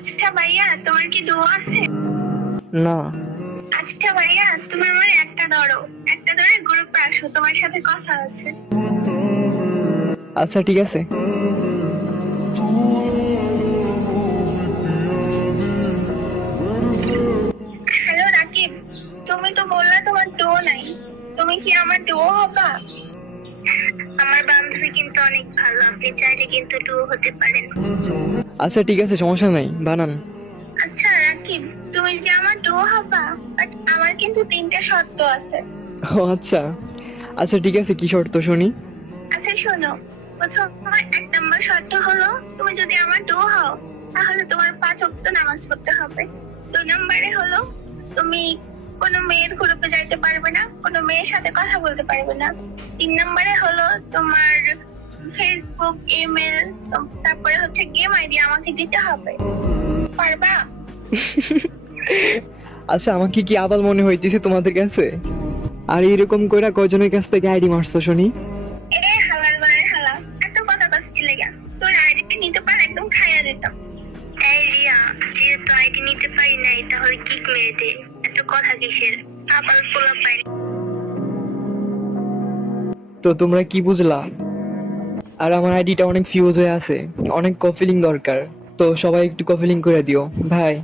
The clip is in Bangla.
আচ্ছা ভাইয়া, তোমার কি ডো আছে? না। আচ্ছা ভাইয়া, তুমি আমার একটা ধরো, একটা ধরে গ্রুপে আসো, তোমার সাথে কথা আছে। আচ্ছা ঠিক আছে। হ্যালো রাকিব, তুমি তো বললা তোমার ডো নাই, তুমি কি আমার ডো হবা? আমার বান্ধবী কিন্তু অনেক ভালো, আপনি চাইলে কিন্তু ডো হতে পারেন। আচ্ছা ঠিক আছে, সমস্যা নাই, বানান। আচ্ছা রাকিব, তুমি যে আমার ডো হবা, বাট আমার কিন্তু 3টা শর্ত আছে। ও আচ্ছা। আচ্ছা ঠিক আছে, কি শর্ত শুনি? আচ্ছা শোনো, প্রথম আমার 1 নম্বর শর্ত হলো, তুমি যদি আমার ডো হও তাহলে তোমার 5 ওয়াক্ত নামাজ পড়তে হবে। 2 নম্বরে হলো, তুমি কোনো মেয়ের গ্রুপে যাইতে পারবে না, কোনো মেয়ের সাথে কথা বলতে পারবে না। 3 নম্বরে হলো, তোমার ফেসবুক, ইমেল, তারপরে হচ্ছে গেম আইডি আমাকে দিতে হবে। পারবা? আচ্ছা, আমাকে কি আবাল মনে হইতেছে তোমাদের কাছে? আর এরকম কইরা কয়জনের কাছ থেকে আইডি মারছো শুনি? এ হালার বাড়ির হালা, এত কথা কস কি লেগা? তোর আইডি নিতে পার একদম খাইয়া দিতাম। এই রিয়া, যেহেতু আইডি নিতে পারি নাই তাহলে কিক মেরে দে, এত কথা কিসের? আবার পোলা পাই। তো তোমরা কি বুঝলা? আর আমার আইডিটা অনেক ফিউজ হয়ে আছে, অনেক কফিলিং দরকার, তো সবাই একটু কফিলিং করে দিও ভাই।